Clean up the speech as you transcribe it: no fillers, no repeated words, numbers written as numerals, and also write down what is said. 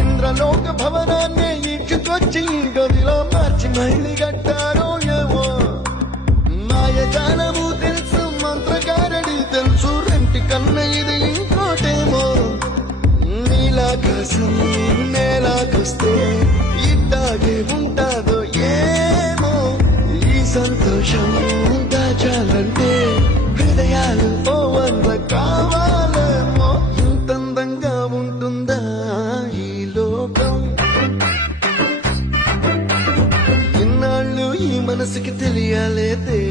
ఇంద్రలోక భవనాన్ని ఇంచుకొచ్చి గదిలో మార్చి మళ్ళీ కట్టారో ఏమో మాయజాలము తెలుసు మంత్రగారడి తెలుసు రెంటి కన్న ఇది ఇంకోటేమో నీలాకాశం నేలాకొస్తే ఇట్టాగే ఉంటాదో ఏమో ఈ సంతోషం దాచాలంటే హృదయాలు ఓ వంద కావాలేమో ఇంతందంగా ఉంటుందా ఈ లోకం ఇన్నాళ్ళు ఈ మనసుకి తెలియాలేదే